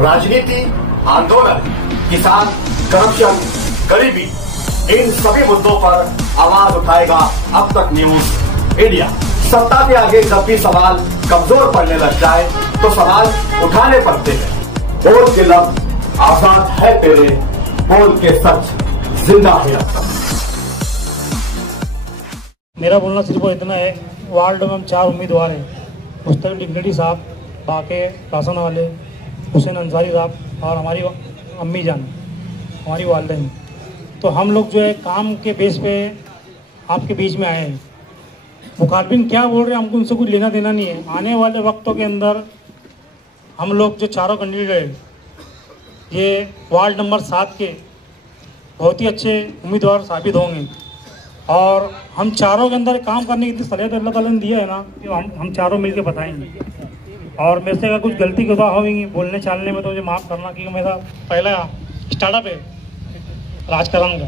राजनीति, आंदोलन, किसान, करप्शन, गरीबी, इन सभी मुद्दों पर आवाज उठाएगा अब तक न्यूज इंडिया। सत्ता के आगे जब भी सवाल कमजोर पड़ने लग जाए तो सवाल उठाने पड़ते हैं। बोल के लफ्ज आजाद है तेरे, बोल के सच जिंदा है अब तक। मेरा बोलना सिर्फ इतना है, वार्ड में हम 4 उम्मीदवार हैं। मुस्तकिम डिग्निटी साहब, बाके राशन वाले, हुसैन अंसारी साहब और हमारी अम्मी जान, हमारी वालदैन। तो हम लोग जो है काम के बेस पे आपके बीच में आए हैं। मुखालफिन क्या बोल रहे हैं हमको उनसे कुछ लेना देना नहीं है। आने वाले वक्तों के अंदर हम लोग जो चारों कैंडिडेट ये वार्ड नंबर 7 के बहुत ही अच्छे उम्मीदवार साबित होंगे और हम चारों के अंदर काम करने की इतनी सलाहियत अल्लाह ताला ने दिया है ना कि हम चारों मिलकर बताएंगे। और मेरे से अगर कुछ गलती गुदा होगी बोलने चालने में तो मुझे माफ़ करना, क्योंकि मेरा पहला स्टार्टअप है राजकारण का।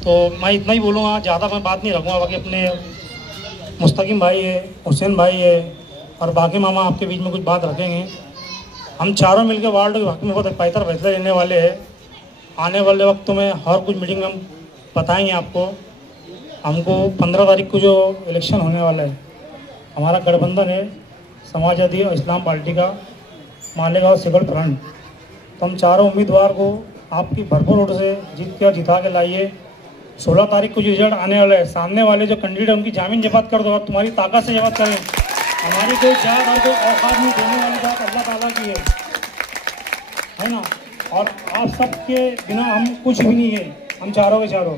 तो मैं इतना ही बोलूँगा, ज़्यादा मैं बात नहीं रखूँगा। बाकी अपने मुस्तकिम भाई है, हुसैन भाई है और बाकी मामा आपके बीच में कुछ बात रखेंगे। हम चारों मिलकर वार्ड के हक़ में बहुत बेहतर फैसला लेने वाले हैं। आने वाले वक्त में हर कुछ मीटिंग में हम बताएंगे आपको। हमको 15 तारीख को जो इलेक्शन होने वाला है, हमारा गठबंधन है समाजवादी और इस्लाम पार्टी का, मालेगांव सिकल फ्रंट। तो हम चारों उम्मीदवार को आपकी भरपूर वोट से जीत के और जिता के लाइए। 16 तारीख को जो रिजल्ट आने वाला है, सामने वाले जो कैंडिडेट उनकी जामीन जब्त कर दो और तुम्हारी ताकत से जब्त करें। हमारी कोई जात और कोई औकात नहीं, देने वाली बात अल्लाह ताला की है ना। और आप सबके बिना हम कुछ भी नहीं है। हम चारों के चारों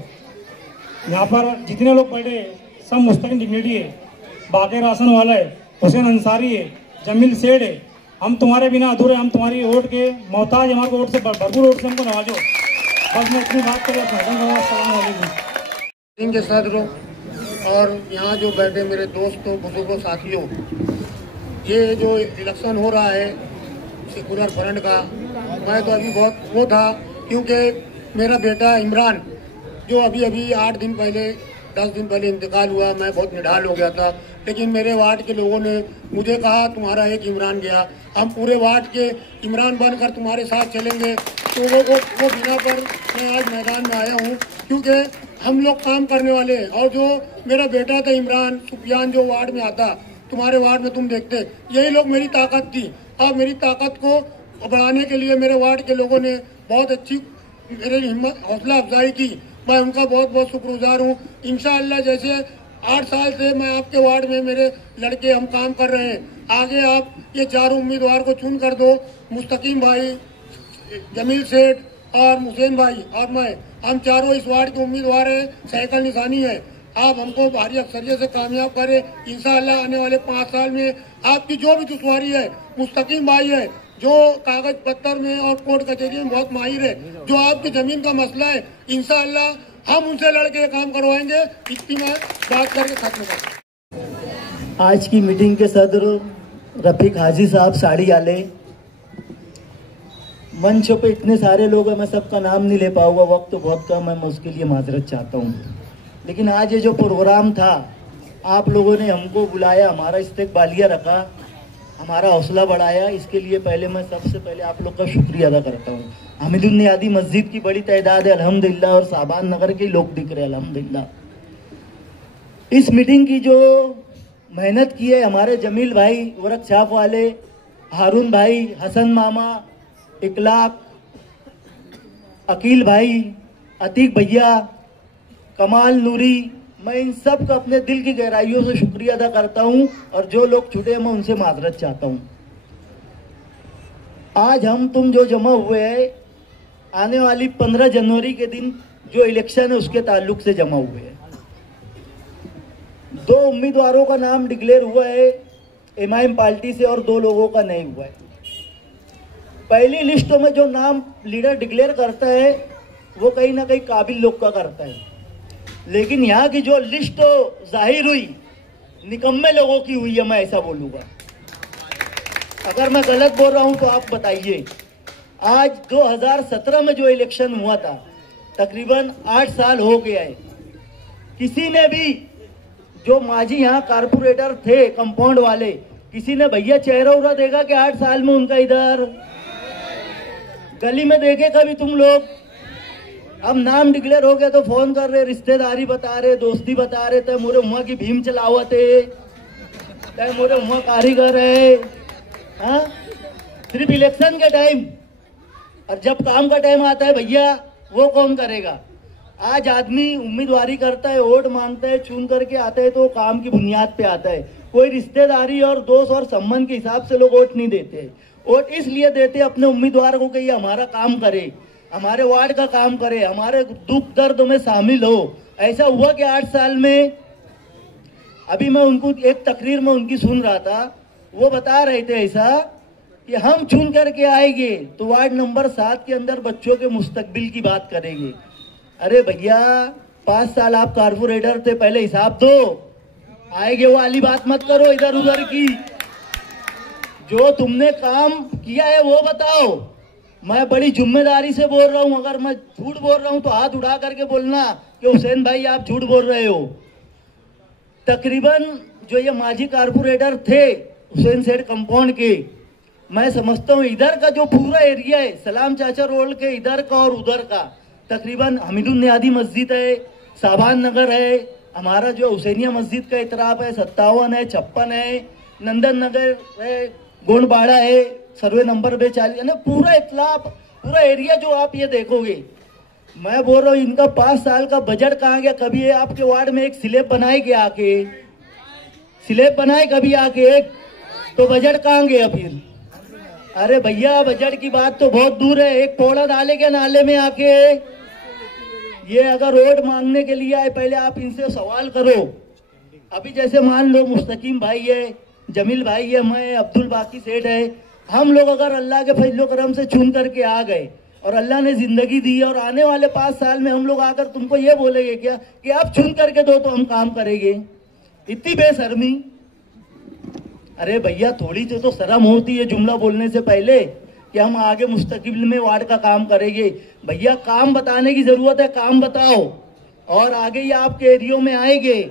यहाँ पर जितने लोग बैठे सब मुस्तकिम डिग्निटी है, बाके राशन वाला है, हुसैन अंसारी है, जमील सेठ है। हम तुम्हारे बिना अधूरे, हम तुम्हारी वोट के मोहताज, हमारे वोट से भरपूर वोट से हमको नवाजो। बस मैं इतनी बात कर इनके सदरों और यहाँ जो बैठे मेरे दोस्तों, बुजुर्गों, साथियों, ये जो इलेक्शन हो रहा है सेकुलर फ्रंट का, मैं तो अभी बहुत वो था, क्योंकि मेरा बेटा इमरान जो अभी 8 दिन पहले 10 दिन पहले इंतकाल हुआ, मैं बहुत निढाल हो गया था। लेकिन मेरे वार्ड के लोगों ने मुझे कहा तुम्हारा एक इमरान गया, हम पूरे वार्ड के इमरान बनकर तुम्हारे साथ चलेंगे। तो वो बिना पर मैं आज मैदान में आया हूँ, क्योंकि हम लोग काम करने वाले हैं। और जो मेरा बेटा था इमरान सुफियान, जो वार्ड में आता, तुम्हारे वार्ड में तुम देखते, यही लोग मेरी ताकत थी। और मेरी ताकत को बढ़ाने के लिए मेरे वार्ड के लोगों ने बहुत अच्छी मेरी हिम्मत हौसला अफजाई की। मैं उनका बहुत बहुत शुक्रगुजार हूँ। इंशाअल्लाह जैसे 8 साल से मैं आपके वार्ड में मेरे लड़के हम काम कर रहे हैं, आगे आप ये 4 उम्मीदवार को चुन कर दो। मुस्तकिम भाई, जमील सेठ और हुसैन भाई और मैं, हम चारों इस वार्ड के उम्मीदवार हैं। साइकिल निशानी है, आप हमको भारी अक्सरियत से कामयाब करें इंशाअल्लाह। आने वाले 5 साल में आपकी जो भी दुश्वारी है, मुस्तकिम भाई है जो कागज पत्तर में और कोर्ट कचहरी में बहुत माहिर है, जो आपकी जमीन का मसला है, इंशाअल्लाह हम उनसे लड़के काम करवाएंगे। इतनी मैं बात करके खत्म कर। आज की मीटिंग के सदर रफीक हाजी साहब साड़ी वाले, मंच पे इतने सारे लोग हैं, मैं सबका नाम नहीं ले पाऊंगा, वक्त बहुत कम है, मैं उसके लिए माजरत चाहता हूँ। लेकिन आज ये जो प्रोग्राम था, आप लोगों ने हमको बुलाया, हमारा इस्तकबालिया रखा, हमारा हौसला बढ़ाया, इसके लिए पहले मैं सबसे पहले आप लोग का शुक्रिया अदा करता हूँ। हमीदुन्नियादी मस्जिद की बड़ी तादाद है अल्हम्दुलिल्लाह, और साबान नगर के लोग दिख रहे हैं अल्हम्दुलिल्लाह। इस मीटिंग की जो मेहनत की है हमारे जमील भाई वर्कशॉप वाले, हारून भाई, हसन मामा, इकलाक, अकील भाई, अतीक भैया, कमाल नूरी, मैं इन सब का अपने दिल की गहराइयों से शुक्रिया अदा करता हूं। और जो लोग छूटे मैं उनसे माजरत चाहता हूं। आज हम तुम जो जमा हुए हैं, आने वाली 15 जनवरी के दिन जो इलेक्शन है उसके ताल्लुक से जमा हुए हैं। 2 उम्मीदवारों का नाम डिक्लेयर हुआ है एमआईएम पार्टी से और 2 लोगों का नहीं हुआ है। पहली लिस्ट में जो नाम लीडर डिक्लेयर करता है वो कहीं ना कहीं काबिल लोग का करता है, लेकिन यहाँ की जो लिस्ट जाहिर हुई निकम्मे लोगों की हुई है, मैं ऐसा बोलूँगा। अगर मैं गलत बोल रहा हूँ तो आप बताइए। आज 2017 में जो इलेक्शन हुआ था, तकरीबन 8 साल हो गया है, किसी ने भी जो माजी यहाँ कारपोरेटर थे कंपाउंड वाले, किसी ने भैया चेहरा उरा देगा कि 8 साल में उनका इधर गली में देखे कभी तुम लोग? अब नाम डिक्लेयर हो गया तो फोन कर रहे, रिश्तेदारी बता रहे, दोस्ती बता रहे, तय मोरे उमा की भीम चलावत है, तय मोरे उमा कारीगर है। हाँ, सिर्फ इलेक्शन के टाइम, और जब काम का टाइम आता है भैया वो कौन करेगा? आज आदमी उम्मीदवारी करता है, वोट मांगता है, चुन करके आता है तो काम की बुनियाद पे आता है। कोई रिश्तेदारी और दोस्त और संबंध के हिसाब से लोग वोट नहीं देते। वोट इसलिए देते अपने उम्मीदवार को कि ये हमारा काम करे, हमारे वार्ड का काम करे, हमारे दुख दर्द में शामिल हो। ऐसा हुआ कि 8 साल में, अभी मैं उनको एक तकरीर में उनकी सुन रहा था, वो बता रहे थे ऐसा कि हम चुन करके आएंगे तो वार्ड नंबर 7 के अंदर बच्चों के मुस्तकबिल की बात करेंगे। अरे भैया 5 साल आप कारपोरेटर थे, पहले हिसाब दो। आएंगे वो वाली बात मत करो इधर उधर की, जो तुमने काम किया है वो बताओ। मैं बड़ी जिम्मेदारी से बोल रहा हूं, अगर मैं झूठ बोल रहा हूं तो हाथ उठा करके बोलना कि हुसैन भाई आप झूठ बोल रहे हो। तकरीबन जो ये माजी कारपोरेटर थे हुसैन सेठ कंपाउंड के, मैं समझता हूँ इधर का जो पूरा एरिया है, सलाम चाचा रोड के इधर का और उधर का, तकरीबन हमीदुल नियादी मस्जिद है, साबान नगर है, हमारा जो हुसैनिया मस्जिद का इतराफ है 57 है, 56 है, नंदन नगर है, गोंडबाड़ा है, सर्वे नंबर 42, यानी पूरा इतलाफ, पूरा एरिया जो आप ये देखोगे। मैं बोल रहा हूँ इनका 5 साल का बजट कहाँ गया? कभी ये आपके वार्ड में एक स्लैब बनाए के आके, स्लैब बनाए कभी आके एक, तो बजट कहाँ गया फिर? अरे भैया बजट की बात तो बहुत दूर है, एक पौड़ा डालेंगे नाले में आके। ये अगर वोट मांगने के लिए आए, पहले आप इनसे सवाल करो। अभी जैसे मान लो मुस्तकीम भाई है, जमील भाई है, मैं, अब्दुल बाकी सेठ है, हम लोग अगर अल्लाह के फजलो करम से चुन करके आ गए और अल्लाह ने जिंदगी दी और आने वाले 5 साल में हम लोग आकर तुमको ये बोलेंगे क्या कि आप चुन करके दो तो हम काम करेंगे? इतनी बेशर्मी। अरे भैया थोड़ी तो शर्म होती है जुमला बोलने से पहले कि हम आगे मुस्तकिबिल में वार्ड का काम करेंगे। भैया काम बताने की जरूरत है, काम बताओ, और आगे ये आपके एरियो में आएंगे।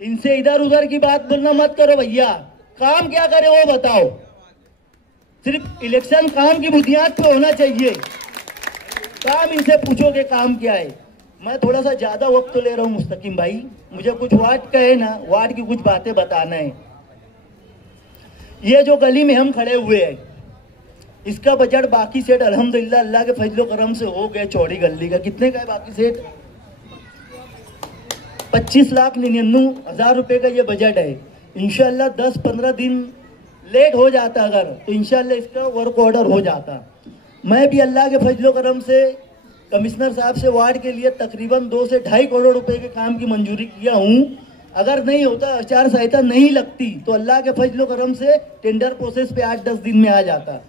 इनसे इधर उधर की बात बोलना मत करो भैया, काम क्या करे वो बताओ। सिर्फ इलेक्शन काम की बुनियाद पे होना चाहिए। काम इनसे पूछोगे काम क्या है। मैं थोड़ा सा ज्यादा वक्त तो ले रहा हूँ मुस्तकीम भाई, मुझे कुछ वार्ड का है ना, वार्ड की कुछ बातें बताना है। ये जो गली में हम खड़े हुए हैं, इसका बजट बाकी सेठ अल्हम्दुलिल्लाह अल्लाह के फजलो करम से हो गए। चौड़ी गली का कितने का है बाकी सेठ? 25,99,000 रुपए का ये बजट है। इंशाल्लाह 10-15 दिन लेट हो जाता अगर, तो इंशाल्लाह इसका वर्क ऑर्डर हो जाता। मैं भी अल्लाह के फजलो करम से कमिश्नर साहब से वार्ड के लिए तकरीबन 2 से 2.5 करोड़ रुपए के काम की मंजूरी किया हूँ। अगर नहीं होता, आचार संहिता नहीं लगती, तो अल्लाह के फजलो करम से टेंडर प्रोसेस पे 8-10 दिन में आ जाता।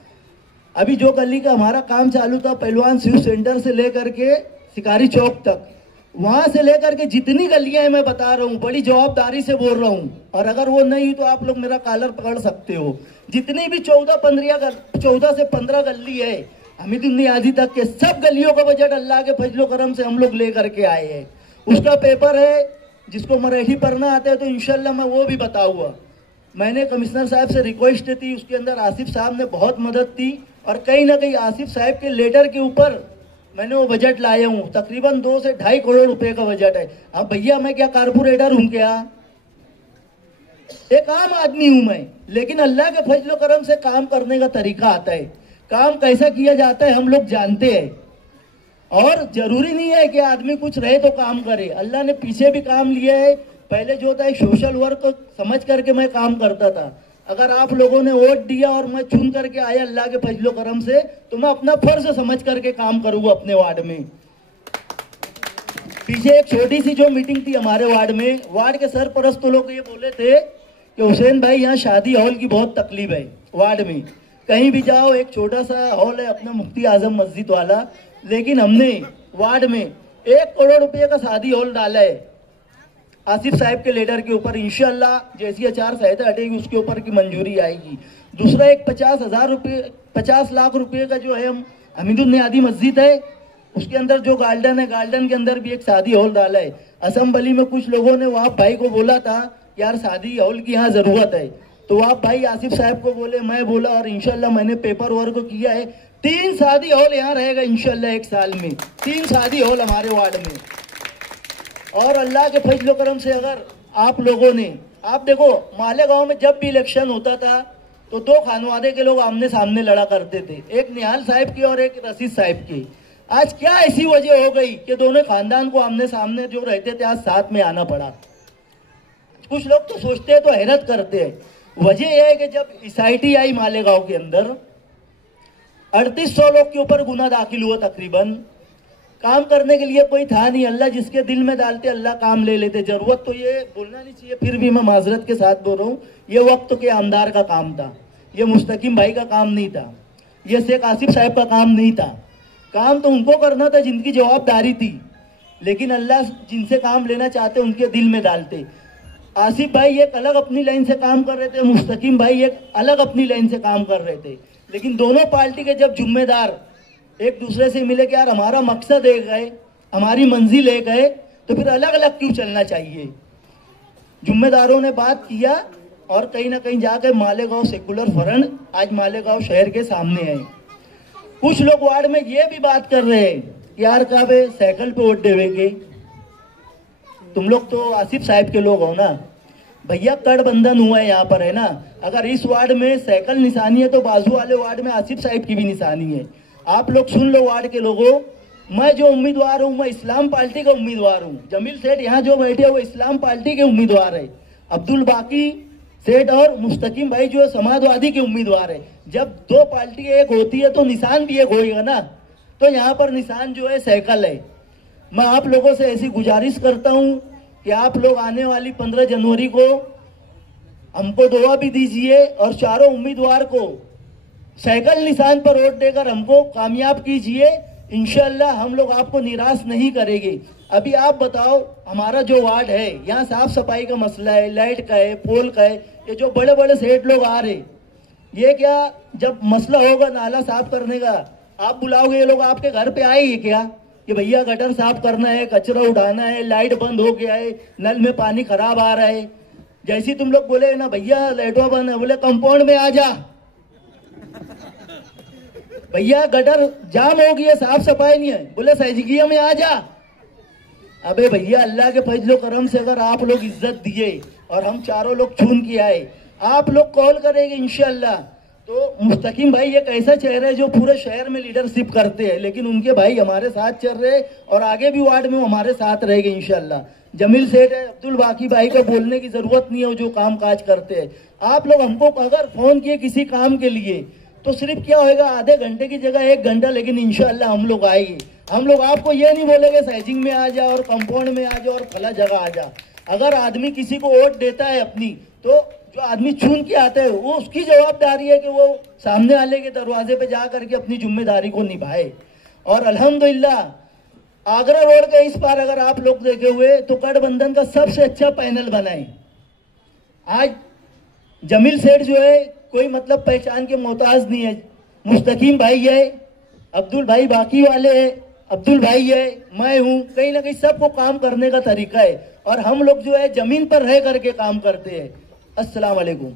अभी जो गली का हमारा काम चालू था, पहलवान शिव सेंटर से लेकर के शिकारी चौक तक, वहां से लेकर के जितनी गलियां हैं मैं बता रहा हूँ, बड़ी जवाबदारी से बोल रहा हूँ, और अगर वो नहीं तो आप लोग मेरा कॉलर पकड़ सकते हो। जितनी भी 14 से 15 गली है हमीदुल नियाजी तक के, सब गलियों का बजट अल्लाह के फजलो करम से हम लोग ले करके आए हैं। उसका पेपर है, जिसको मराठी पढ़ना आता है तो इंशाल्लाह मैं वो भी बताऊंगा। मैंने कमिश्नर साहब से रिक्वेस्ट थी, उसके अंदर आसिफ साहब ने बहुत मदद की, और कहीं ना कहीं आसिफ साहब के लेटर के ऊपर मैंने वो बजट लाया हूँ। तकरीबन 2 से 2.5 करोड़ रुपए का बजट है। अब भैया मैं क्या कारपोरेटर हूँ क्या? एक आम आदमी हूँ मैं, लेकिन अल्लाह के फजलो करम से काम करने का तरीका आता है। काम कैसा किया जाता है हम लोग जानते हैं, और जरूरी नहीं है कि आदमी कुछ रहे तो काम करे। अल्लाह ने पीछे भी काम लिया है। पहले जो था एक सोशल वर्क समझ करके मैं काम करता था। अगर आप लोगों ने वोट दिया और मैं चुन करके आया अल्लाह के फजलो करम से, तो मैं अपना फर्ज समझ करके काम करूंगा अपने वार्ड में। पीछे एक छोटी सी जो मीटिंग थी हमारे वार्ड में, वार्ड के सरपरस्त लोग ये बोले थे कि हुसैन भाई यहाँ शादी हॉल की बहुत तकलीफ है वार्ड में। कहीं भी जाओ एक छोटा सा हॉल है अपना मुफ्ती आजम मस्जिद वाला, लेकिन हमने वार्ड में 1 करोड़ रुपए का शादी हॉल डाला है आसिफ साहब के लेटर के ऊपर। इंशाल्लाह जैसी आचार संहिता हटेगी उसके ऊपर की मंजूरी आएगी। दूसरा एक 50 लाख रुपए का जो है हम हमीदुल नियादी मस्जिद है, उसके अंदर जो गार्डन है, गार्डन के अंदर भी एक शादी हॉल डाला है। असम्बली में कुछ लोगों ने वहाँ भाई को बोला था यार शादी हॉल की यहाँ जरूरत है, तो आप भाई आसिफ साहब को बोले, मैं बोला, और इंशाल्लाह मैंने पेपर वर्क किया है। 3 शादी हॉल यहाँ रहेगा इंशाल्लाह 1 साल में, 3 शादी हॉल हमारे वार्ड में। और अल्लाह के फजल करम से अगर आप लोगों ने, आप देखो मालेगांव में जब भी इलेक्शन होता था तो 2 खानवादे के लोग आमने सामने लड़ा करते थे, एक निहाल साहब की और एक रशीद साहब की। आज क्या ऐसी वजह हो गई कि दोनों खानदान को आमने सामने जो रहते थे आज साथ में आना पड़ा? कुछ लोग तो सोचते हैं तो हैरत करते हैं। वजह यह है कि जब एसआईटी आई मालेगांव के अंदर 3800 लोग के ऊपर गुना दाखिल हुआ तकरीबन। काम करने के लिए कोई था नहीं, अल्लाह जिसके दिल में डालते अल्लाह काम ले लेते। जरूरत तो ये बोलना नहीं चाहिए, फिर भी मैं माजरत के साथ बोल रहा हूँ, ये वक्त के आमदार का काम था, ये मुस्तकीम भाई का काम नहीं था, ये शेख आसिफ साहब का काम नहीं था। काम तो उनको करना था जिनकी जवाबदारी थी, लेकिन अल्लाह जिनसे काम लेना चाहते उनके दिल में डालते। आसिफ भाई एक अलग अपनी लाइन से काम कर रहे थे, मुस्तकीम भाई एक अलग अपनी लाइन से काम कर रहे थे, लेकिन दोनों पार्टी के जब जिम्मेदार एक दूसरे से मिले कि यार हमारा मकसद एक है, हमारी मंजिल एक है, तो फिर अलग अलग क्यों चलना चाहिए। जिम्मेदारों ने बात किया और कहीं ना कहीं जाकर मालेगांव सेकुलर फ्रंट आज मालेगांव शहर के सामने है। कुछ लोग वार्ड में ये भी बात कर रहे हैं यार काबे साइकिल पे वोट देवेंगे। तुम लोग तो आसिफ साहब के लोग हो ना भैया, गठबंधन हुआ है यहाँ पर, है ना। अगर इस वार्ड में साइकिल निशानी है तो बाजू वाले वार्ड में आसिफ साहब की भी निशानी है। आप लोग सुन लो वार्ड के लोगों, मैं जो उम्मीदवार हूँ मैं इस्लाम पार्टी का उम्मीदवार हूँ। जमील सेठ यहाँ जो बैठे वो इस्लाम पार्टी के उम्मीदवार है, अब्दुल बाकी सेठ और मुस्तकीम भाई जो समाजवादी के उम्मीदवार है। जब 2 पार्टी एक होती है तो निशान भी एक होएगा ना, तो यहाँ पर निशान जो है साइकिल है। मैं आप लोगों से ऐसी गुजारिश करता हूँ कि आप लोग आने वाली 15 जनवरी को हमको दुआ भी दीजिए और चारों उम्मीदवार को साइकिल निशान पर वोट देकर हमको कामयाब कीजिए। इंशाल्लाह हम लोग आपको निराश नहीं करेंगे। अभी आप बताओ, हमारा जो वार्ड है यहाँ साफ सफाई का मसला है, लाइट का है, पोल का है। ये जो बड़े बड़े सेठ लोग आ रहे, ये क्या जब मसला होगा नाला साफ करने का आप बुलाओगे, ये लोग आपके घर पे आएंगे क्या कि भैया गटर साफ करना है, कचरा उठाना है, लाइट बंद हो गया है, नल में पानी खराब आ रहा है। जैसे तुम लोग बोले ना भैया लाइटवा बंद है, बोले कंपाउंड में आ जा, भैया गटर जाम हो गया साफ सफाई नहीं है, बोले सहजगिया में आ जा। अबे भैया अल्लाह के फजलो करम से अगर आप लोग इज्जत दिए और हम चारों लोग चुन के आए, आप लोग कॉल करेंगे इंशाल्लाह। तो मुस्तकीम भाई एक ऐसा चेहरा है जो पूरे शहर में लीडरशिप करते हैं, लेकिन उनके भाई हमारे साथ चल रहे और आगे भी वार्ड में हमारे साथ रहेंगे इंशाल्लाह। जमील सेठ है, अब्दुल बाकी भाई को बोलने की जरूरत नहीं है, जो काम काज करते हैं। आप लोग हमको अगर फोन किए किसी काम के लिए तो सिर्फ क्या होएगा, आधे घंटे की जगह 1 घंटा, लेकिन इंशाल्लाह हम लोग आएंगे। हम लोग आपको ये नहीं बोलेंगे साइजिंग में आ जा और कंपाउंड में आ जा और फला जगह आ जा। अगर आदमी किसी को वोट देता है अपनी, तो जो आदमी चुन के आता है वो उसकी जवाबदारी है कि वो सामने वाले के दरवाजे पे जा करके अपनी जिम्मेदारी को निभाए। और अल्हम्दुलिल्लाह आगरा रोड के इस पार अगर आप लोग देखे हुए तो गठबंधन का सबसे अच्छा पैनल बनाए। आज जमील सेठ जो है कोई मतलब पहचान के मोहताज नहीं है, मुस्तकीम भाई है, अब्दुल भाई बाकी वाले है, अब्दुल भाई है, मैं हूँ। कहीं ना कहीं सबको काम करने का तरीका है और हम लोग जो है जमीन पर रह करके काम करते हैं। अस्सलाम वालेकुम।